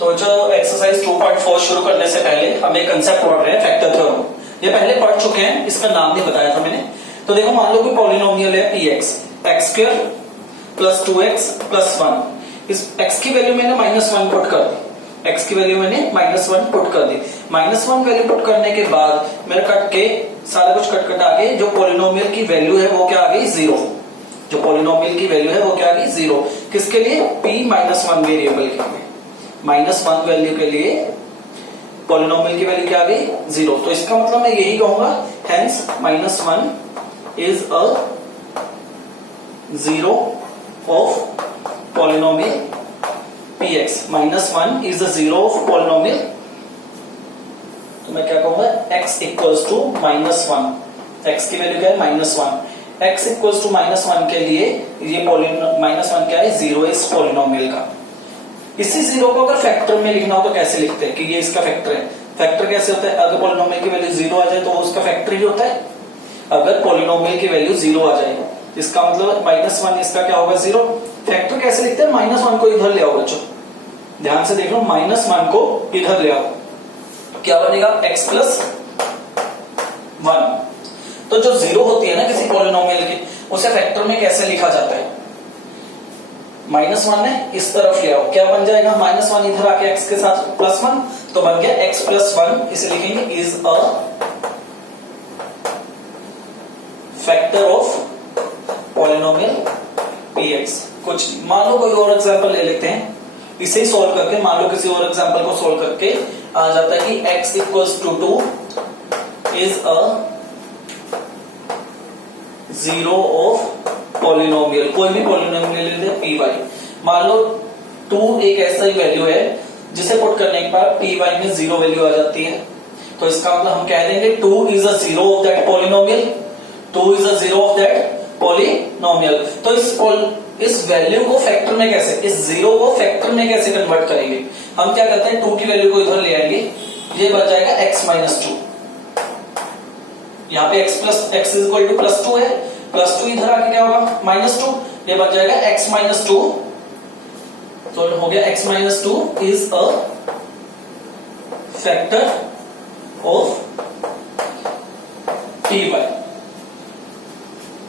तो जो एक्सरसाइज 2.4 शुरू करने से पहले हम एक कंसेप्ट पढ़ रहे हैं, फैक्टर थ्योरम। ये पहले पढ़ चुके हैं, इसका नाम नहीं बताया था मैंने। तो देखो, मान लो कि पॉलिनोमियल है px, x² plus 2x plus 1। इस x की वैल्यू मैंने -1 पुट कर दी, x की वैल्यू मैंने -1 पुट कर दी। -1 वैल्यू पुट करने के बाद मेरे कट के सारा कुछ कट कटा के जो पॉलिनोमियल की वैल्यू है वो क्या आ गई, 0। जो पॉलिनोमियल की वैल्यू है वो क्या आ गई, 0। किसके लिए, p-1 वेरिएबल के लिए। -1 वैल्यू के लिए पॉलिनोमियल की वैल्यू क्या आ गई, 0। तो इसका मतलब मैं यही कहूंगा, hence -1 is a 0 of polynomial px। -1 is the 0 of polynomial. तो मैं क्या कहूंगा, x इक्वल्स टू -1। x की वैल्यू क्या है, -1। x इक्वल्स टू -1 के लिए ये -1 क्या है, 0 इस पॉलिनोमियल का। इसी 0 को अगर फैक्टर में लिखना हो तो कैसे लिखते हैं कि ये इसका फैक्टर है। फैक्टर कैसे होता है, अगर पॉलिनोमियल की वैल्यू 0 आ जाए तो वो उसका फैक्टर ही होता है। अगर पॉलिनोमियल की वैल्यू 0 आ जाए इसका मतलब -1 इसका क्या होगा, 0। फैक्टर कैसे लिखते हैं, -1 को इधर ले आओ बच्चों, ध्यान से देख लो, -1 को इधर ले आओ, क्या बनेगा, x प्लस 1। तो जो 0 होती है ना किसी पॉलिनोमियल की, उसे फैक्टर में कैसे लिखा जाता है, -1 है इस तरफ ले आओ, क्या बन जाएगा, -1 इधर आके x के साथ +1, तो बन गया x प्लस 1। इसे लिखेंगे is a factor of polynomial px। कुछ मान लो कोई और एग्जांपल ले लेते हैं, इसे ही सोल्व करके, मान लो किसी और एग्जांपल को सोल्व करके आ जाता है कि x equals to 2 is a 0 of polynomial. कोई भी पॉलिनोमियल ले लेते py। मान लो 2 एक ऐसा ही वैल्यू है जिसे पुट करने के बाद py में 0 वैल्यू आ जाती है। तो इसका मतलब हम कह देंगे 2 is a 0 of that polynomial. 2 is a 0 of that polynomial. तो इस वैल्यू को फैक्टर में कैसे, इस 0 को फैक्टर में कैसे कन्वर्ट करेंगे, हम क्या करते हैं, 2 की वैल्यू को इधर ले आएंगे, ये बच जाएगा x - 2। यहाँ पे x इक्वल टू +2 है, +2 इधर आके क्या होगा, -2, ये बच जाएगा x - 2। तो हो गया x - 2 is a factor of py।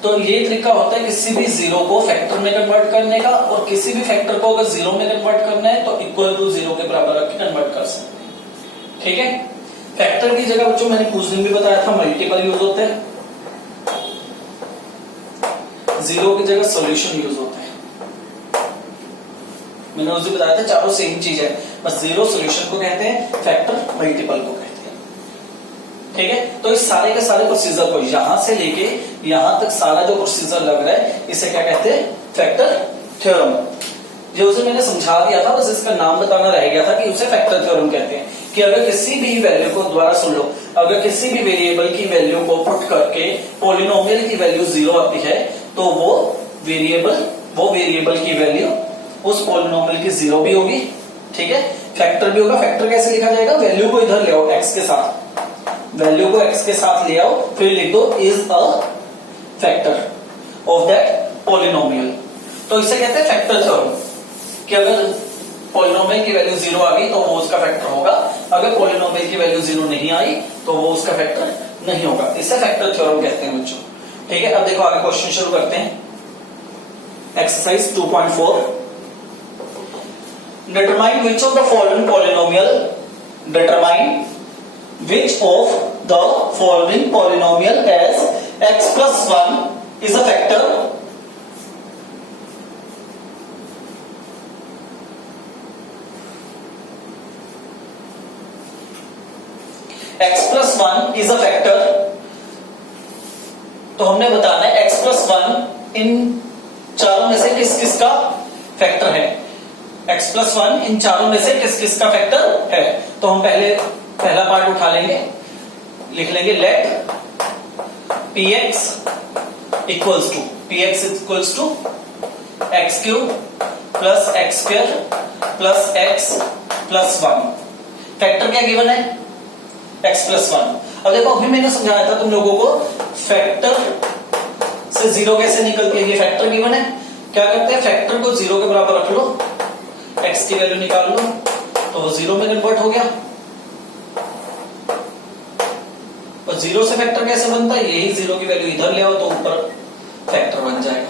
तो ये तरीका होता है किसी भी 0 को फैक्टर में कन्वर्ट करने का, और किसी भी फैक्टर को अगर 0 में कन्वर्ट करना है तो इक्वल टू 0 के बराबर रख के कन्वर्ट कर सकते हैं। ठीक है, फैक्टर की जगह बच्चों मैंने कुछ दिन भी बताया था मल्टीपल यूज होते हैं, 0 की जगह सॉल्यूशन यूज होता है। मैंने उस दिन बताया था चारों सेम चीज है, बस 0 सॉल्यूशन को कहते हैं, फैक्टर मल्टीपल को कहते हैं। ठीक है, तो इस सारे के सारे प्रोसीजर को यहां से लेके यहां तक सारा जो प्रोसीजर लग रहा है, इसे क्या कहते हैं, फैक्टर थ्योरम। जो उसे मैंने समझा दिया था, बस इसका नाम बताना रह गया था कि उसे फैक्टर थ्योरम कहते हैं। कि अगर किसी भी वैल्यू को, दोबारा सुन लो, अगर किसी भी वेरिएबल की वैल्यू को पुट करके पॉलिनोमियल की वैल्यू 0 आती है तो वो वेरिएबल की वैल्यू उस पॉलिनोमियल की 0 भी होगी। ठीक है, फैक्टर भी होगा। फैक्टर कैसे लिखा जाएगा, वैल्यू को इधर ले आओ x के साथ, वैल्यू को x के साथ ले आओ, फिर लिख दो is a factor of that polynomial. तो इसे कहते हैं फैक्टर थ्योरम, कि अगर पॉलिनोमियल की वैल्यू 0 आ गई तो वो उसका फैक्टर होगा, अगर पॉलिनोमियल की वैल्यू 0 नहीं आई तो वो उसका फैक्टर नहीं होगा। इसे फैक्टर थ्योरम कहते हैं बच्चों। ठीक है, अब देखो आगे क्वेश्चन शुरू करते हैं। Exercise 2.4, determine which of the following polynomial, determine which of the following polynomial as x plus 1 is a factor x plus 1 is a factor। तो हमने बताना है x plus 1 इन चारों में से किस किस का फैक्टर है। x plus 1 इन चारों में से किस किस का फैक्टर है। तो हम पहला पार्ट उठा लेंगे, लिख लेंगे let px equals to x³ plus x² plus x plus 1। Factor क्या गिवन है, x प्लस 1। अब देखो, अभी मैंने समझाया था तुम लोगों को फैक्टर से 0 कैसे निकलती है। ये फैक्टर गिवन है, क्या करते हैं, फैक्टर को 0 के बराबर रख लो, x की वैल्यू निकाल लो, तो वो 0 में कन्वर्ट हो गया। और 0 से फैक्टर कैसे बनता है, यही 0 की वैल्यू इधर ले आओ तो ऊपर फैक्टर बन जाएगा।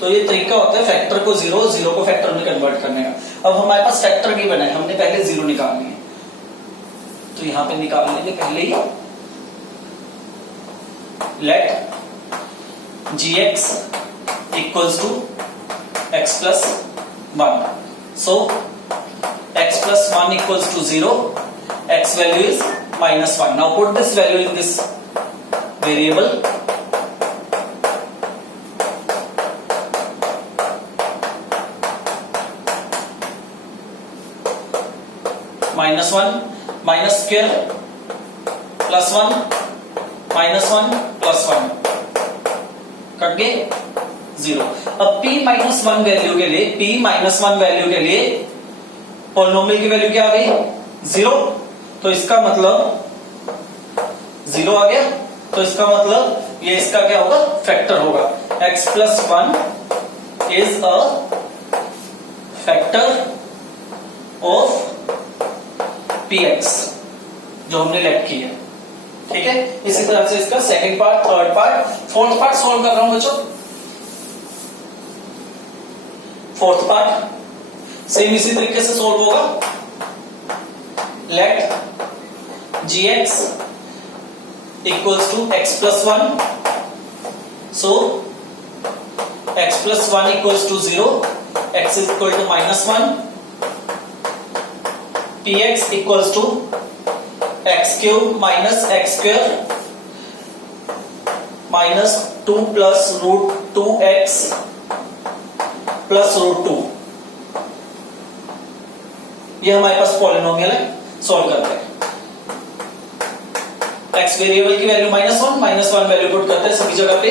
तो ये तरीका होता है फैक्टर को 0 को फैक्टर में कन्वर्ट करने का। अब हमारे पास फैक्टर की बनाए, हमने पहले 0 निकालनी है, तो यहां पे निकाल लेंगे पहले ही। Let gx equals to x plus 1, so x plus 1 equals to 0, x value is -1। Now put this value in this variable, -1 minus square plus 1 -1 plus 1 cut गए 0। अब p माइनस 1 वैल्यू के लिए, p माइनस 1 वैल्यू के लिए polynomial की value क्या आ गई 0, तो इसका मतलब 0 आ गया, तो इसका मतलब ये इसका क्या होगा, फैक्टर होगा। x plus 1 is a factor of px जो हमने लेट की है, ठीक है। इसी तरह से इसका second part, third part, fourth part solve कर रहा हूं बच्चों। फोर्थ पार्ट सेम इसी तरीके से सॉल्व होगा। Let gx equals to x plus 1, so x plus 1 equals to 0, x is equal to -1, px equals to x cube minus x square minus 2 plus √2x plus √2। ये हमारे पास polynomial है, solve करते हैं। x variable की value -1 value put करते हैं सभी जगह पे।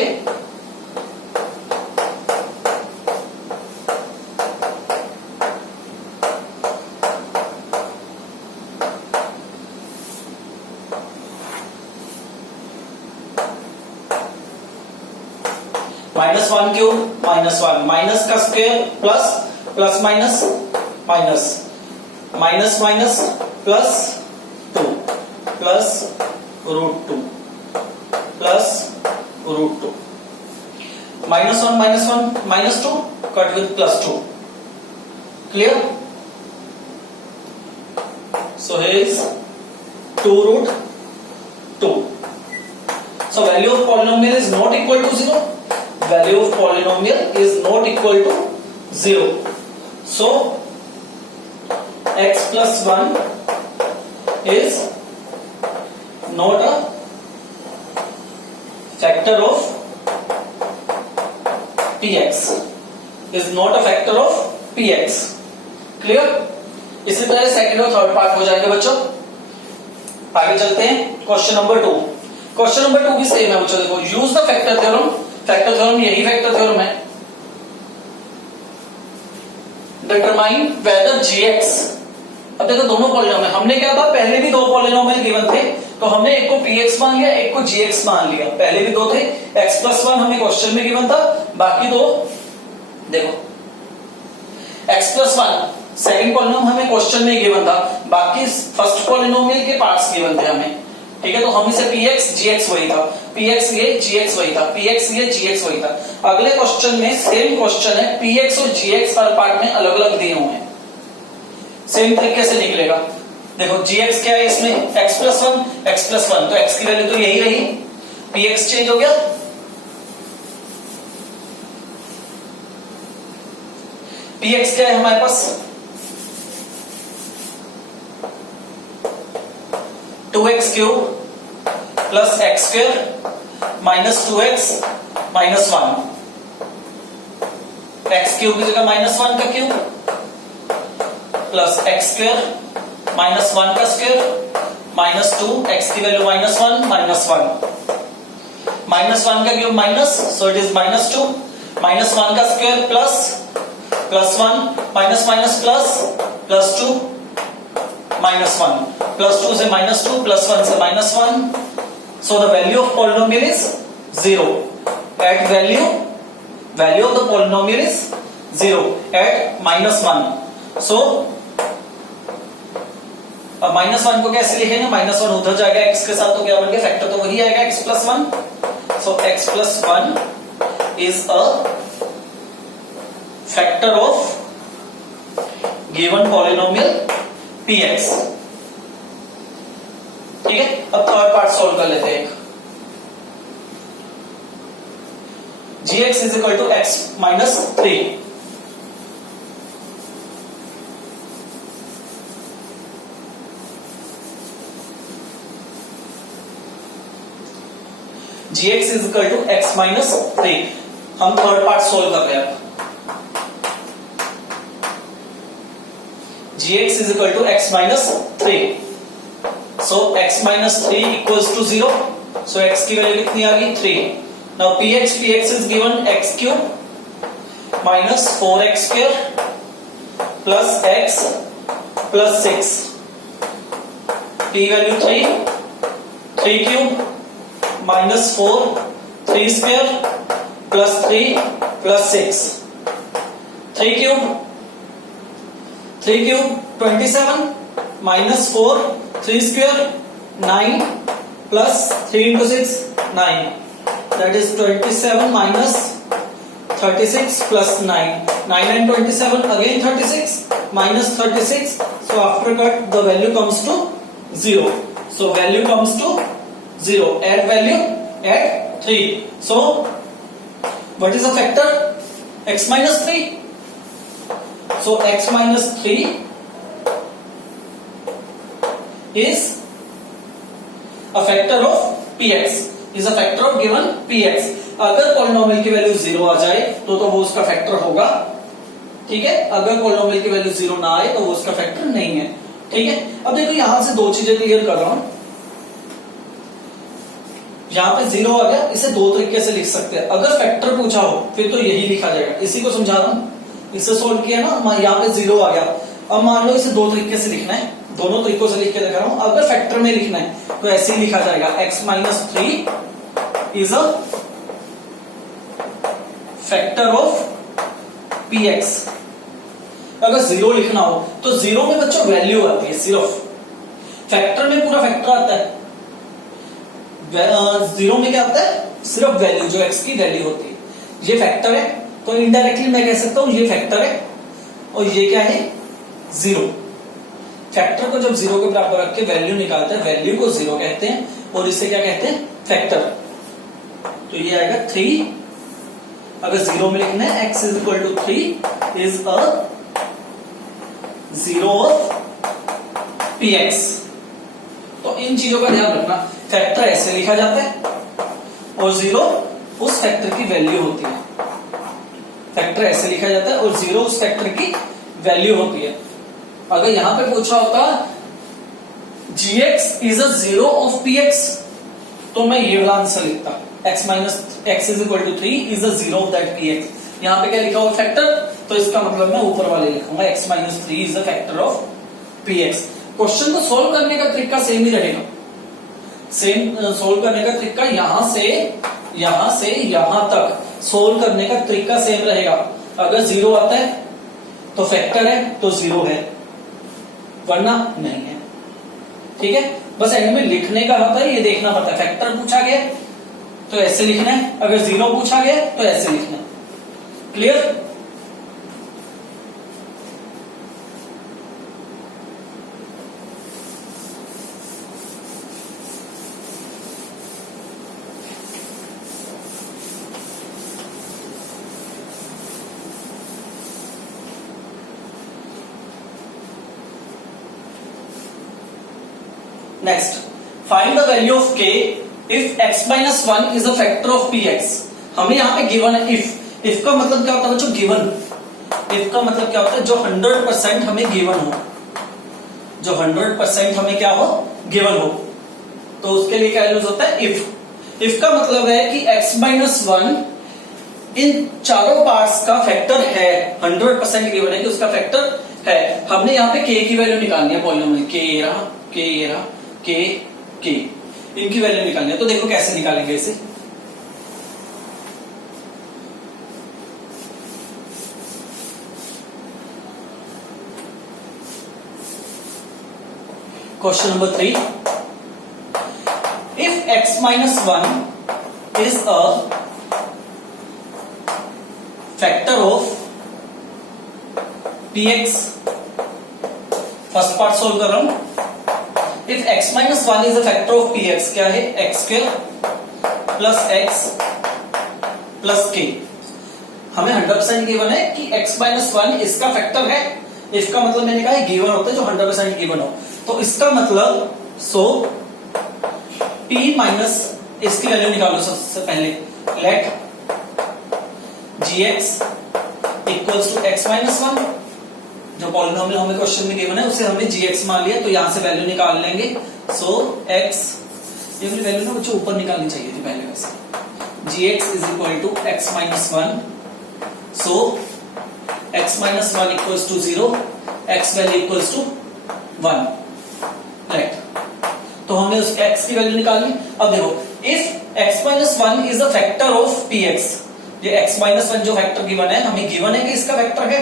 -1 क्यूब -1 माइनस का square plus plus minus minus minus minus plus 2 plus √2 plus √2 -1 -2 cut with +2, clear. So here is 2√2। So value of polynomial is not equal to 0, value of polynomial is not equal to 0, so x plus 1 is not a factor of px, is not a factor of px, clear। इसी तरह second और third part हो जाएंगे बच्चों। आगे चलते हैं question number 2। Question number 2 भी सेम है बच्चों, देखो use the factor theorem. Factor theorem यही फैक्टर थ्योरम है। डिटरमाइन वेदर gx, अब देखो दोनों पॉलिनोमियल, हमने क्या था पहले भी दो पॉलिनोमियल गिवन थे, तो हमने एक को px मान लिया, एक को gx मान लिया। पहले भी दो थे, x प्लस 1 हमें क्वेश्चन में गिवन था, बाकी दो देखो x प्लस 1 सेकेंड पॉलिनोमियल हमें क्वेश्चन में गिवन था, बाकी फर्स्ट पॉलिनोमियल के पार्ट्स गिवन थे हमें, ठीक है। तो हम इसे px gx वही था, px ये gx वही था, px ये gx वही था। अगले क्वेश्चन में सेम क्वेश्चन है, px और gx हर पार्ट में अलग अलग दिए हुए हैं, सेम तरीके से निकलेगा। देखो gx क्या है इसमें, x प्लस 1, तो x की वैल्यू तो यही रही, px चेंज हो गया, px क्या है हमारे पास 2x cube plus x square minus 2x minus 1, x cube की जगह -1 का cube plus x square minus 1 का स्क्वायर माइनस 2, x की वैल्यू -1 -1 का cube minus, so it is -2, -1 का square plus +1 minus minus plus +2 -1 +2 से -2 +1 से -1, so the value of polynomial is 0 at value of the polynomial is 0 at -1, so अब -1 को कैसे लिखेंगे, -1 उधर जाएगा x के साथ तो क्या बन गया, फैक्टर तो वही आएगा x + 1। So x + 1 is a factor of given polynomial px। ठीक है, अब थर्ड पार्ट सोल्व कर लेते हैं। gx is equal to x - 3। gx is equal to x - 3। हम थर्ड पार्ट सोल्व कर रहे हैं। gx is equal to x - 3। So x - 3 equals to 0। So x की वैल्यू कितनी आ गई, 3। Now px is given x³ - 4x² plus x plus 6। p value 3³ -4 3² plus 3 plus 6। 3³ 27 -4 3² 9 plus 3 into 6 9। That is 27 minus 36 plus 9। 9 and 27 again 36 minus 36. So after cut the value comes to 0. So value comes to 0. Add value, add 3. So what is the factor? X minus 3. So x minus 3 is a factor of px, is a factor of given px। अगर polynomial की value 0 आ जाए तो वो उसका factor होगा। ठीक है, अगर पॉलिनोमियल की वैल्यू 0 ना आए तो वो उसका फैक्टर नहीं है। ठीक है, अब देखो यहां से दो चीजें क्लियर कर रहा हूं। यहां पे 0 आ गया, इसे दो तरीके से लिख सकते हैं। अगर फैक्टर पूछा हो फिर तो यही लिखा जाएगा। इसी को समझा रहा हूं, इसे सोल्व किया ना, यहां पे 0 आ गया। अब मान लो इसे दो तरीके से लिखना है, दोनों तरीकों से लिख के दिखा रहा हूं। अगर फैक्टर में लिखना है तो ऐसे ही लिखा जाएगा, x - 3 is a factor of px। अगर 0 लिखना हो तो 0 में बच्चों वैल्यू आती है सिर्फ, फैक्टर में पूरा फैक्टर आता है। 0 में क्या आता है, सिर्फ वैल्यू, जो x की वैल्यू होती है। ये फैक्टर है तो इनडायरेक्टली मैं कह सकता हूं ये फैक्टर है, और ये क्या है, 0। फैक्टर को जब 0 के बराबर रख के वैल्यू निकालते हैं, वैल्यू को 0 कहते हैं, और इसे क्या कहते हैं, फैक्टर। तो ये आएगा 3। अगर 0 में लिखना है x is equal to 3 is a 0 of px। तो इन चीजों का ध्यान रखना, फैक्टर ऐसे लिखा जाता है और 0 उस फैक्टर की वैल्यू होती है। फैक्टर ऐसे लिखा जाता है और 0 उस फैक्टर की वैल्यू होती है। अगर यहां पे पूछा होता gx is a 0 of px तो मैं ये वाला आंसर लिखता, x is equal to 3 is a 0 of that px। यहां पे क्या लिखा हुआ फैक्टर, तो इसका मतलब मैं ऊपर वाले लिखूंगा x - 3 is a factor of px। Question को सोल्व करने का तरीका सेम ही रहेगा। सेम सोल्व करने का तरीका यहां से यहां तक सोल्व करने का तरीका सेम रहेगा। अगर 0 आता है तो फैक्टर है तो 0 है, वरना नहीं है। ठीक है, बस एंड में लिखने का होता है, ये देखना पड़ता है। फैक्टर पूछा गया तो ऐसे लिखना है, अगर 0 पूछा गया तो ऐसे लिखना है। Clear? Next, find the value of k if x - 1 is a factor of px। हमें यहां पे गिवन है इफ का मतलब क्या होता है बच्चों, गिवन। इफ का मतलब क्या होता है, जो 100% हमें गिवन हो, जो 100% हमें क्या हो, गिवन हो, तो उसके लिए क्या यूज होता है, इफ का मतलब है कि x - 1 इन चारों पार्ट्स का फैक्टर है। 100% गिवन है कि उसका फैक्टर है। हमने यहाँ पे k की वैल्यू निकालनी है पॉलिनोमियल, k इनकी वैल्यू निकालनी है। तो देखो कैसे निकालेंगे इसे। Question number 3, if x minus 1 is a factor of px, first part solve कर रहा हूं। If x minus 1 is a factor of px, क्या है, x square plus x plus के। हमें 100% गिवन है कि x माइनस 1 इसका फैक्टर है। इफ का मतलब मैंने कहा है गिवन होता है जो 100% गिवन हो, तो इसका मतलब सो p माइनस, इसकी वैल्यू निकालो सबसे पहले, let gx equals to x minus 1, जो पॉलिनोमियल हमें क्वेश्चन में गिवन है उसे हमने gx मान लिया, तो यहां से वैल्यू निकाल लेंगे। सो x, ये वाली वैल्यू ना बच्चों ऊपर निकालनी चाहिए थी पहले वैसे, gx is equal to x minus 1, so x minus 1 equals to 0, x value equals to 1, right. तो हमने उस x की वैल्यू निकाल ली। अब देखो, if x minus 1 is a factor of px, ये x माइनस 1 जो फैक्टर गिवन है, हमें गिवन है कि इसका फैक्टर है,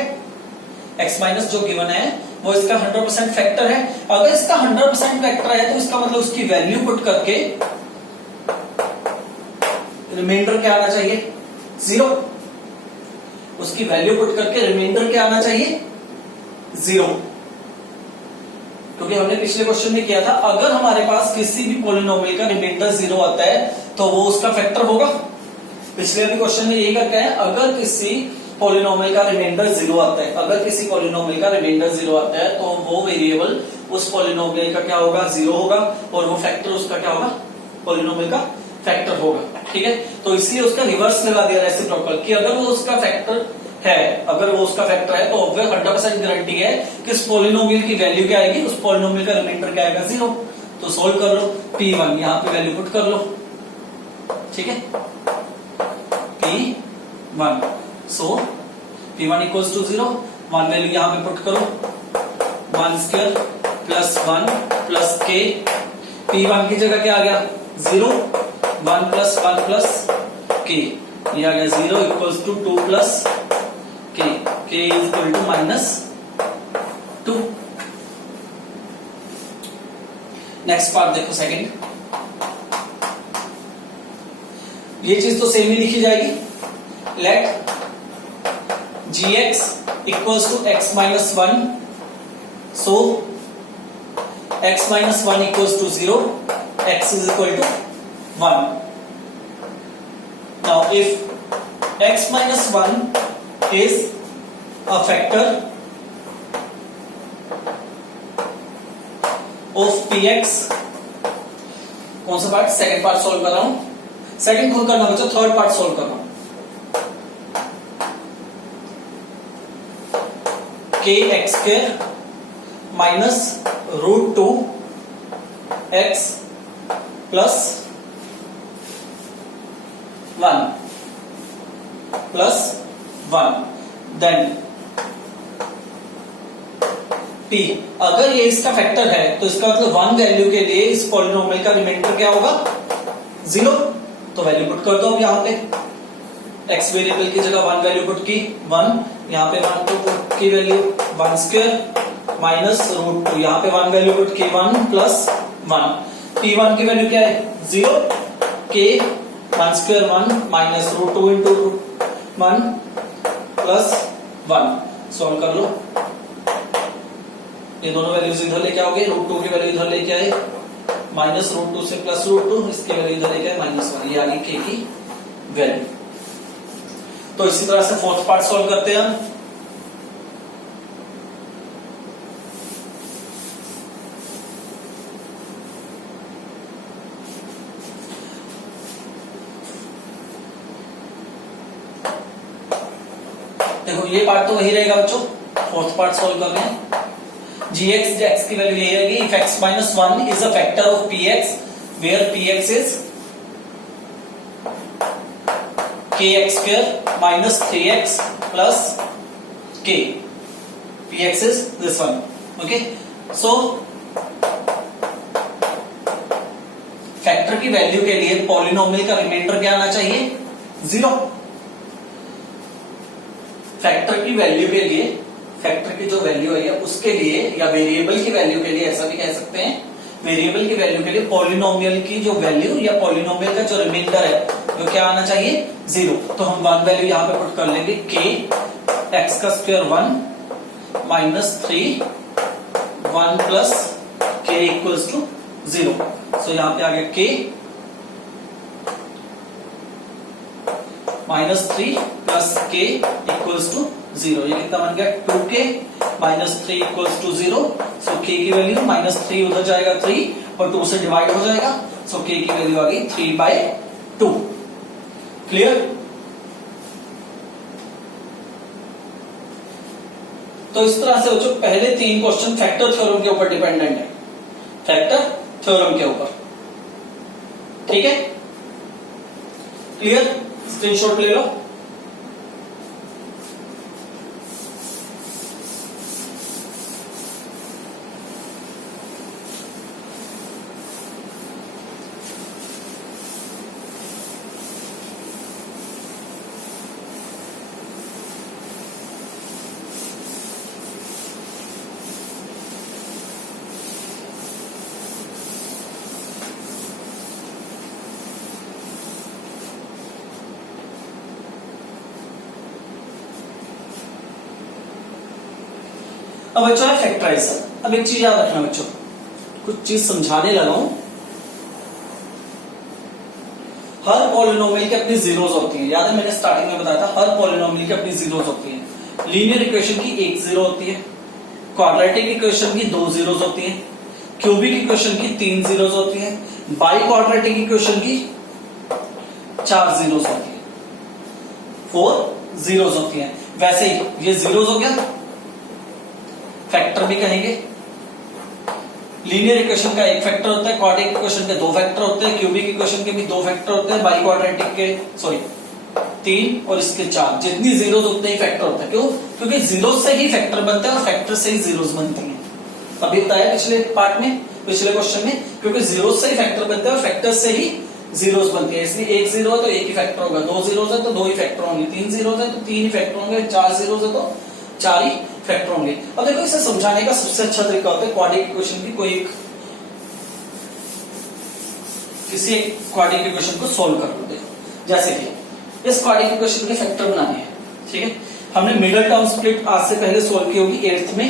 x माइनस जो गिवन है वो इसका 100% फैक्टर है। अगर इसका 100% फैक्टर है तो इसका मतलब उसकी वैल्यू पुट करके रिमाइंडर क्या आना चाहिए, 0। उसकी वैल्यू पुट करके रिमाइंडर क्या आना चाहिए, 0। क्योंकि हमने पिछले क्वेश्चन में किया था, अगर हमारे पास किसी भी पॉलिनोमियल का रिमाइंडर 0 आता है तो वो उसका फैक्टर होगा। पिछले भी क्वेश्चन में यही करके है, अगर किसी पॉलिनोमियल का रिमाइंडर 0 आता है, अगर किसी पॉलिनोमियल का रिमाइंडर 0 आता है तो वो वेरिएबल उस पॉलिनोमियल का क्या होगा, 0 होगा, और वो फैक्टर उसका क्या होगा, पॉलिनोमियल का फैक्टर होगा। ठीक है, तो इसलिए उसका रिवर्स लगा दिया रेसिप्रोकल, कि अगर वो उसका फैक्टर है, अगर वो उसका फैक्टर है तो ऑब्वियस 100% गारंटी है कि उस पॉलिनोमियल की वैल्यू क्या आएगी, उस पॉलिनोमियल का रिमाइंडर क्या आएगा, 0। तो सोल्व कर लो, p1 यहां पे वैल्यू पुट कर लो, ठीक है, p1, so p1 equals to 0, 1 value यहां पे पुट करो, 1 square plus 1 plus k, p1 की जगह क्या आ गया, 0, 1 प्लस 1 प्लस k, ये आ गया 0 equals to 2 plus k, k is equal to -2। Next part देखो, सेकंड, ये चीज तो सेम ही लिखी जाएगी, let gx equals to x minus 1, so x minus 1 equals to 0, x is equal to 1। Now if x minus 1 is a factor of px, कौन सा part, second part solve कर रहा हूं, सेकंड खुद करना बच्चों, थर्ड पार्ट सोल्व कर रहा हूं। kx square minus √2 x plus 1 plus 1, then p, अगर ये इसका फैक्टर है तो इसका मतलब 1 वैल्यू के लिए इस पॉलिनोमियल का रिमाइंडर क्या होगा, 0। तो वैल्यू पुट कर दो अब यहां पे, x वेरिएबल की जगह 1 वैल्यू पुट की, 1, यहां पे 1 पुट की वैल्यू 1 स्क्वायर माइनस √2, यहां पे 1 वैल्यू पुट की 1 प्लस 1, p1 की वैल्यू क्या है, 0, k 1 square 1 minus √2 into 1 plus 1, solve कर लो, ये दोनों वैल्यूज इधर लेके आओगे, √2 की वैल्यू इधर लेके आए, माइनस √2 से प्लस √2, इसकी वैल्यू इधर लेके आए -1, ये आ गई k की वैल्यू। तो इसी तरह से फोर्थ पार्ट सॉल्व करते हैं हम। देखो ये पार्ट तो वही रहेगा बच्चों, फोर्थ पार्ट सोल्व कर रहे हैं। gx, x की वैल्यू यही रहेगी, if x minus 1 is a factor of px, where px is kx square minus 3x plus k, px is this one, okay. So factor की वैल्यू के लिए polynomial का रिमाइंडर क्या आना चाहिए, 0। फैक्टर की वैल्यू के लिए फैक्टर की जो वैल्यू आई है उसके लिए या वेरिएबल की वैल्यू के लिए ऐसा भी कह सकते हैं, वेरिएबल की वैल्यू के लिए पॉलिनोमियल की जो वैल्यू या पॉलिनोमियल का जो रिमाइंडर है वो क्या आना चाहिए, 0। तो हम वन वैल्यू यहां पे पुट कर लेंगे k x का square 1 minus 3 1 plus k equals to 0। So यहां पे आ गया k minus 3 plus k equals to 0। ये कितना बन गया 2k minus 3 equals to 0। So k की वैल्यू माइनस 3 उधर जाएगा 3 और 2 से डिवाइड हो जाएगा। सो k की वैल्यू आ गई 3/2। क्लियर? तो इस तरह से बच्चों पहले 3 क्वेश्चन फैक्टर थ्योरम के ऊपर डिपेंडेंट है, फैक्टर थ्योरम के ऊपर। ठीक है, क्लियर? स्क्रीनशॉट ले लो। अब बच्चों है फैक्टराइजर। अब एक चीज याद रखना बच्चों, कुछ चीज समझाने लगा हूं। हर पॉलिनोमियल की अपनी जीरोस होती है, याद है मैंने स्टार्टिंग में बताया था, हर पॉलिनोमियल की अपनी जीरोस होती है। लीनियर इक्वेशन की 1 जीरो होती है, क्वाड्रेटिक इक्वेशन की 2 जीरोस होती है, क्यूबिक इक्वेशन की 3 जीरोस होती है, बाई क्वाड्रेटिक इक्वेशन की 4 जीरोस होती है, 4 जीरोस होती है। वैसे ही ये जीरोस हो गया, फैक्टर भी कहेंगे। लीनियर इक्वेशन का 1 फैक्टर होता है, क्वाड्रेटिक इक्वेशन के 2 फैक्टर होते हैं, क्यूबिक इक्वेशन के भी 2 फैक्टर होते हैं, बाई क्वाड्रेटिक के 3 और इसके 4। जितनी जीरोस उतने ही फैक्टर होते हैं। क्यों? क्योंकि जीरोस से ही फैक्टर बनते हैं और फैक्टर से ही जीरोस बनती हैं। अभी बताया पिछले पार्ट में, पिछले क्वेश्चन में, क्योंकि जीरोस से ही फैक्टर बनते हैं और फैक्टर से ही जीरोस बनती है। इसलिए 1 जीरो है तो 1 ही फैक्टर होगा, 2 जीरोस है तो 2 ही फैक्टर होंगे, 3 जीरोस है तो 3 ही फैक्टर होंगे, 4 जीरोस है तो 4 ही फैक्टर होंगे। अब देखो इसे समझाने का सबसे अच्छा तरीका होता है क्वाड्रेटिक इक्वेशन की कोई किसी एक क्वाड्रेटिक इक्वेशन को सॉल्व कर लो। देखो जैसे कि इस क्वाड्रेटिक इक्वेशन के फैक्टर बनाने हैं, ठीक है। हमने मिडल टर्म स्प्लिट आज से पहले सॉल्व की होगी 8th में,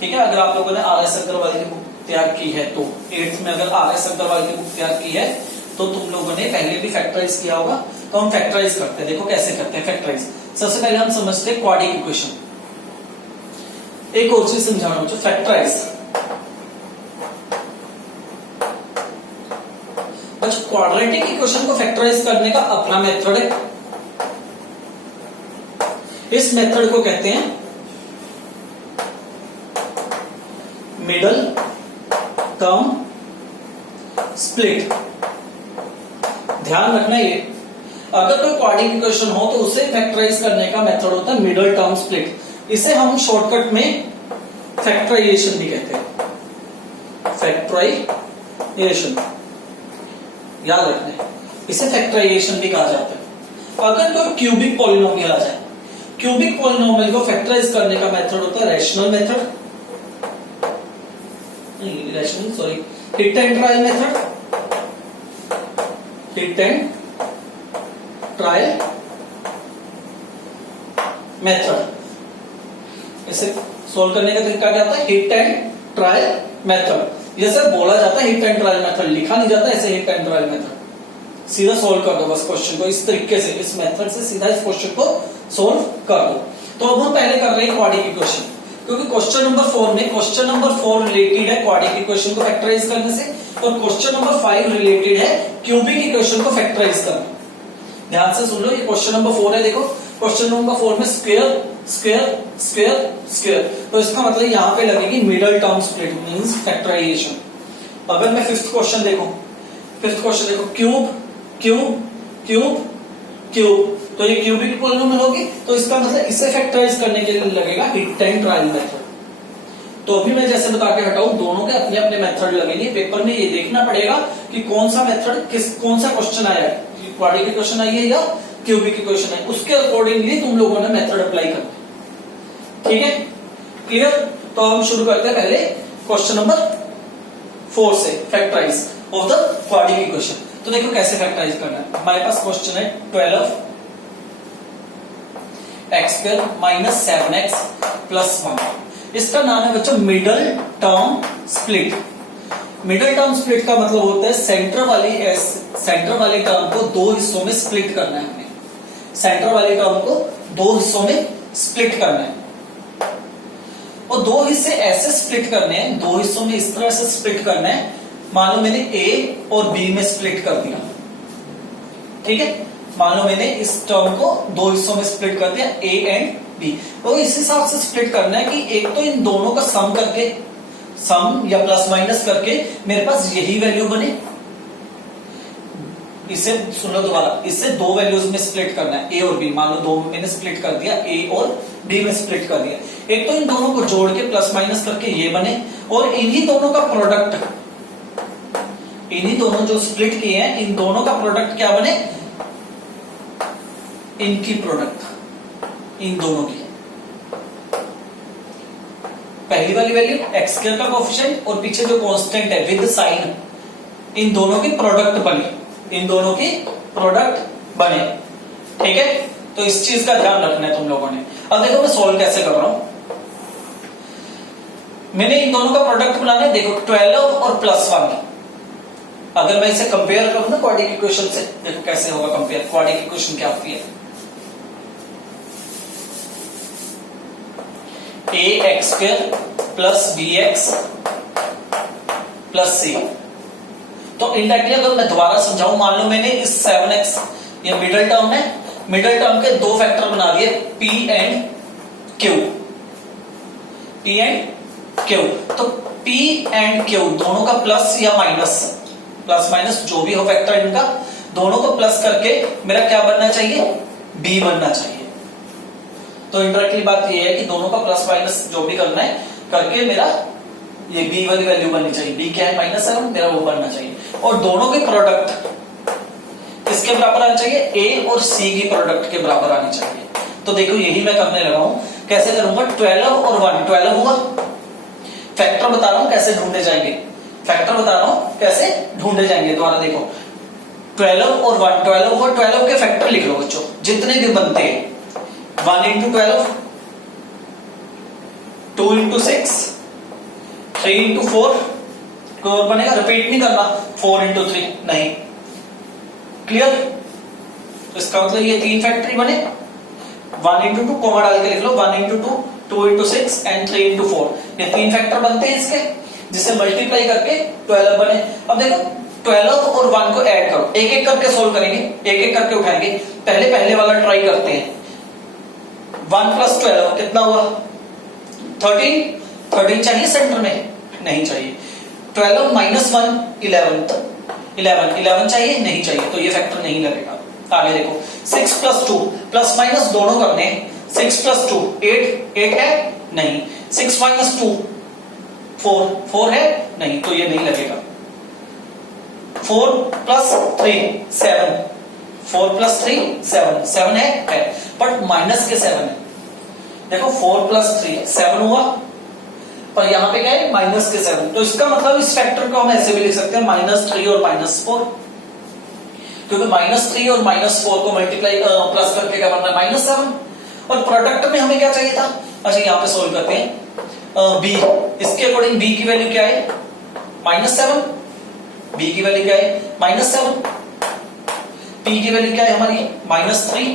ठीक है। अगर आप लोगों ने RS अग्रवाल की बुक तैयार की है तो 8th में अगर RS अग्रवाल की बुक तैयार की है तो तुम लोगों ने पहले भी फैक्टराइज किया होगा। तो हम फैक्टराइज करते हैं, देखो कैसे करते हैं फैक्टराइज। सबसे पहले हम समझते हैं क्वाड्रेटिक इक्वेशन। एक और चीज समझाना बच्चों, फैक्टराइज। अच्छा, क्वाड्रेटिक इक्वेशन को फैक्टराइज करने का अपना मेथड है। इस मेथड को कहते हैं मिडल टर्म स्प्लिट। ध्यान रखना, ये अगर कोई क्वाड्रेटिक इक्वेशन हो तो उसे फैक्टराइज करने का मेथड होता है मिडल टर्म स्प्लिट। इसे हम शॉर्टकट में फैक्टराइजेशन भी कहते हैं, फैक्टराइजेशन। याद रखना है, इसे फैक्टराइजेशन भी कहा जाता है। अगर कोई क्यूबिक पॉलिनोमियल आ जाए, क्यूबिक पॉलिनोमियल को फैक्टराइज करने का मेथड होता है रैशनल मेथड, नहीं rational sorry hit and trial method, hit and trial method. इसे सोल्व करने का तरीका क्या होता है? Hit and trial method. जैसे बोला जाता है हिट एंड ट्रायल मेथड, लिखा नहीं जाता ऐसे हिट एंड ट्रायल मेथड। सीधा सोल्व कर दो बस क्वेश्चन को इस तरीके से, इस मेथड से सीधा इस क्वेश्चन को सोल्व कर दो। तो अब हम पहले कर रहे हैं क्वाड्रेटिक इक्वेशन, क्योंकि क्वेश्चन नंबर 4 में क्वेश्चन नंबर 4 रिलेटेड है क्वाड्रेटिक इक्वेशन को फैक्टराइज करने से, और क्वेश्चन नंबर 5 रिलेटेड है क्यूबिक इक्वेशन को फैक्टराइज करने। ध्यान से सुन लो, ये क्वेश्चन नंबर 4 है। देखो क्वेश्चन नंबर 4 में स्क्वायर स्क्वायर स्क्वायर स्क्वायर, तो इसका मतलब यहां पे लगेगी middle term split means factorization. अगर मैं फिफ्थ क्वेश्चन देखो क्यूब क्यूब क्यूब क्यूब, तो ये क्यूबिक पॉलिनोमियल होगी, तो इसका मतलब इसे फैक्टराइज करने के लिए लगेगा हिट एंड ट्रायल मेथड। तो अभी मैं जैसे बता के हटाऊं, दोनों के अपने अपने मेथड लगेंगे। पेपर में ये देखना पड़ेगा कि कौन सा मेथड कौन सा क्वेश्चन आया है, क्वाड्रेटिक इक्वेशन आई है या क्यूबिक इक्वेशन है, उसके अकॉर्डिंगली तुम लोगों ने मेथड अप्लाई करना। ठीक है, क्लियर। तो हम शुरू करते हैं पहले क्वेश्चन नंबर 4 से, factorize of the quadratic equation. तो देखो कैसे फैक्टराइज करना है। हमारे पास क्वेश्चन है 12 x square minus 7x plus 1। इसका नाम है बच्चों middle term split. Middle term split का मतलब होता है सेंटर वाली टर्म को दो हिस्सों में स्प्लिट करना है हमें। सेंटर वाली टर्म को दो हिस्सों में स्प्लिट करना है, और दो हिस्से ऐसे स्प्लिट करने हैं, दो हिस्सों में इस तरह से स्प्लिट करना है। मान लो मैंने ए और बी में स्प्लिट कर दिया, ठीक है। मान लो मैंने इस टर्म को दो हिस्सों में स्प्लिट कर दिया, ए एंड बी। तो इस हिसाब से स्प्लिट करना है कि एक तो इन दोनों का सम करके, सम या प्लस माइनस करके मेरे पास यही वैल्यू बने। इसे सुन लो दोबारा, इससे दो वैल्यूज में स्प्लिट करना है, ए और बी। मान लो दो मैंने स्प्लिट कर दिया, ए और बी में स्प्लिट कर दिया। एक तो इन दोनों को जोड़ के प्लस माइनस करके ये बने, और इन्हीं दोनों का प्रोडक्ट, इन्हीं दोनों जो स्प्लिट किए हैं इन दोनों का प्रोडक्ट क्या बने, इनकी प्रोडक्ट, इन दोनों की पहली वाली वैल्यू एक्स स्क्वायर का कोएफिशिएंट और पीछे जो कांस्टेंट है विद साइन, इन दोनों की प्रोडक्ट बने, इन दोनों की प्रोडक्ट बने, ठीक है। तो इस चीज का ध्यान रखना है तुम लोगों ने। अब देखो मैं सॉल्व कैसे कर रहा हूं। मैंने इन दोनों का प्रोडक्ट बनाना है, देखो 12 और प्लस 1। अगर मैं इसे कंपेयर करूं ना क्वाड्रेटिक इक्वेशन से, देखो कैसे होगा कंपेयर। क्वाड्रेटिक इक्वेशन क्या होती है, a x square plus b x plus c. तो इंडायरेक्टली अगर मैं दोबारा समझाऊं, मान लो मैंने इस 7x, ये मिडिल टर्म है, मिडिल टर्म के दो फैक्टर बना दिए, p and q, p and q। तो p एंड q दोनों का प्लस या माइनस, प्लस माइनस जो भी हो फैक्टर इनका, दोनों को प्लस करके मेरा क्या बनना चाहिए, b बनना चाहिए। तो इंडायरेक्टली बात ये है कि दोनों का प्लस माइनस जो भी करना है करके मेरा ये b वाली वैल्यू बननी चाहिए। b क्या है, -7, मेरा वो बनना चाहिए। और दोनों के प्रोडक्ट किसके बराबर आना चाहिए, a और c की प्रोडक्ट के बराबर आनी चाहिए। तो देखो यही मैं करने लगा हूं। कैसे करूंगा, 12 और 1, 12 हुआ, फैक्टर बता रहा हूं कैसे ढूंढे जाएंगे, फैक्टर बता रहा हूं कैसे ढूंढे जाएंगे। दोबारा देखो 12 और 1, 12 हुआ, 12 के फैक्टर लिख लो बच्चों जितने भी बनते हैं। 1 into 12, 2 into 6, 3 into 4, कोई और बनेगा, रिपीट नहीं करना, 4 into 3 नहीं, क्लियर। तो इसका मतलब ये तीन फैक्टर बने, 1 into 2 कॉमा डाल के लिख लो, 1 into 2, 2 into 6 एंड 3 into 4। ये तीन फैक्टर बनते हैं इसके, जिसे मल्टीप्लाई करके 12 बने। अब देखो 12 और 1 को ऐड करो, एक एक करके सोल्व करेंगे, एक एक करके उठाएंगे। पहले वाला ट्राई करते हैं। 1 प्लस 12 कितना हुआ, 13 चाहिए सेंटर में, नहीं चाहिए। 12 माइनस 1 11 चाहिए, नहीं चाहिए, तो ये फैक्टर नहीं लगेगा। आगे देखो 6 प्लस 2, प्लस माइनस दोनों करने, 6 प्लस 2 8 है, नहीं। 6 माइनस 2 4 है, नहीं, तो ये नहीं लगेगा। 4 प्लस 3 7, 4 प्लस 3 7 है, बट माइनस के 7 है। देखो 4 प्लस 3 7 हुआ, पर यहां पे क्या है, माइनस के 7। तो इसका मतलब इस फैक्टर को हम ऐसे भी लिख सकते हैं, -3 और -4, क्योंकि -3 और -4 को मल्टीप्लाई प्लस करके क्या बनना है, -7। और प्रोडक्ट में हमें क्या चाहिए था, अच्छा यहां पे सोल्व करते हैं। b, इसके अकॉर्डिंग b की वैल्यू क्या है, -7। b की वैल्यू क्या है, -7। p की वैल्यू क्या है हमारी, -3।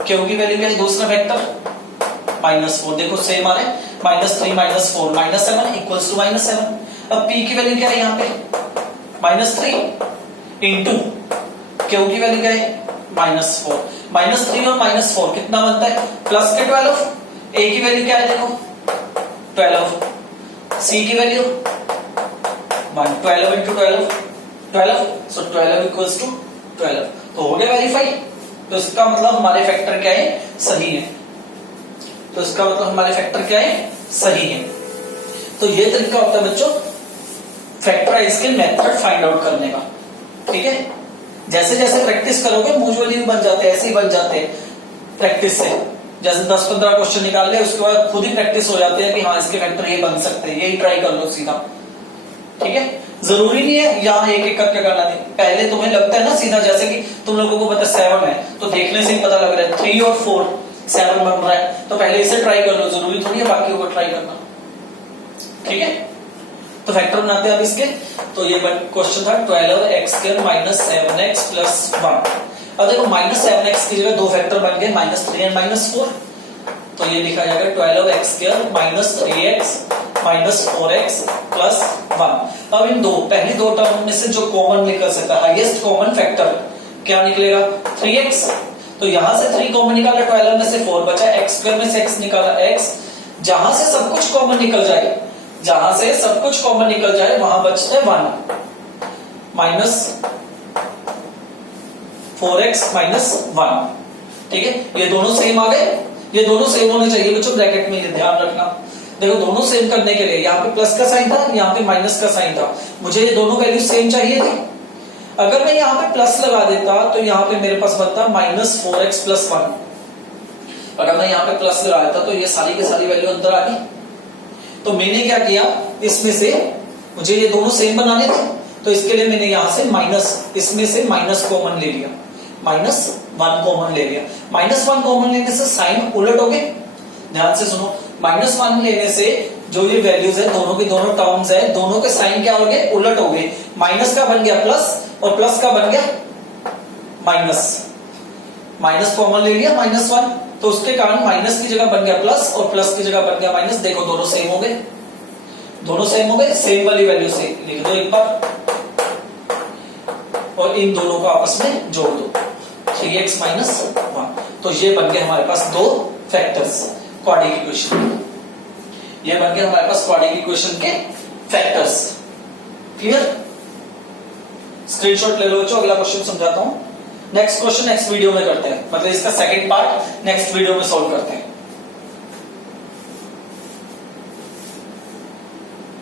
q की वैल्यू क्या है, दूसरा वेक्टर -4। देखो सेम आ रहा है, -3 -4 -7 इक्वल्स टू -7। अब p की वैल्यू क्या है यहाँ पे, -3 इंटू q की वैल्यू क्या है, -4। -3 और -4 कितना बनता है, प्लस के 12। a की वैल्यू क्या है, देखो 12। c की value 12 into 12, so 12 equals to 12। तो हो गया वेरीफाई। तो इसका मतलब हमारे फैक्टर क्या है, सही है। तो इसका मतलब हमारे फैक्टर क्या है, सही है। तो ये तरीका होता है बच्चों फैक्टराइज के मेथड फाइंड आउट करने का, ठीक है। जैसे जैसे प्रैक्टिस करोगे मूजुअली भी बन जाते हैं, ऐसे ही बन जाते हैं प्रैक्टिस से। जैसे 10-15 क्वेश्चन निकाल ले, उसके बाद खुद ही प्रैक्टिस हो जाते हैं कि हाँ इसके फैक्टर ये बन सकते हैं, यही ट्राई कर लो सीधा। ठीक है, जरूरी नहीं है यहाँ एक एक करके करना नहीं। पहले तुम्हें लगता है ना सीधा, जैसे कि तुम लोगों को पता 7 है तो देखने से ही पता लग रहा है 3 और 4 7 बन रहा है, तो पहले इसे ट्राई कर लो, जरूरी थोड़ी है बाकी को ट्राई करना। ठीक है, तो फैक्टर बनाते हैं अब इसके। तो ये क्वेश्चन था 12x² माइनस 7x प्लस 1। अब देखो -7x की जगह दो फैक्टर बन गए, -3 एंड -4। तो ये लिखा जाएगा 12x² minus 3x minus 4x plus 1। अब इन दो पहली दो टर्म में से जो कॉमन निकल सकता है, हाईएस्ट कॉमन फैक्टर क्या निकलेगा, 3x। तो यहां से 3 कॉमन निकाला, 12 में से 4 बचा, x² में से x निकाला x। जहां से सब कुछ कॉमन निकल जाए, जहां से सब कुछ कॉमन निकल जाए वहां बचता है 1 माइनस 4x माइनस 1। ठीक है, ये दोनों सेम आ गए, ये दोनों सेम होने चाहिए बच्चों, ब्रैकेट में ये ध्यान रखना। देखो दोनों सेम करने के लिए यहाँ पे प्लस का साइन था, यहाँ पे माइनस का साइन था, मुझे ये दोनों वैल्यू सेम चाहिए थी। अगर मैं यहाँ पे प्लस लगा देता तो यहाँ पे मेरे पास बनता -4x प्लस 1। अगर मैं यहाँ पे प्लस लगा देता तो ये सारी की सारी वैल्यू अंदर आ गई। तो मैंने क्या किया, इसमें से मुझे ये दोनों सेम बनाने थे, तो इसके लिए मैंने यहां से माइनस, इसमें से माइनस कॉमन ले लिया, -1 कॉमन ले लिया। -1 कॉमन लेने से साइन उलट हो गए, ध्यान से सुनो। -1 लेने से जो ये वैल्यूज है, दोनों की दोनों टर्म्स है, दोनों के साइन क्या हो गए, उलट हो गए। माइनस का बन गया प्लस और प्लस का बन गया माइनस। माइनस कॉमन ले लिया -1, तो उसके कारण माइनस की जगह बन गया प्लस और प्लस की जगह बन गया माइनस। देखो दोनों सेम हो गए, दोनों सेम हो गए, सेम वाली वैल्यू से लिख दो एक बार और इन दोनों को आपस में जोड़ दो, 3x माइनस 1। तो ये बन गए हमारे पास दो फैक्टर्स क्वाड्रेटिक इक्वेशन। ये बन गए हमारे पास क्वाड्रेटिक इक्वेशन के फैक्टर्स। क्लियर, स्क्रीनशॉट ले लो बच्चों, अगला क्वेश्चन समझाता हूं। नेक्स्ट क्वेश्चन नेक्स्ट वीडियो में करते हैं, मतलब इसका सेकंड पार्ट नेक्स्ट वीडियो में सॉल्व करते हैं।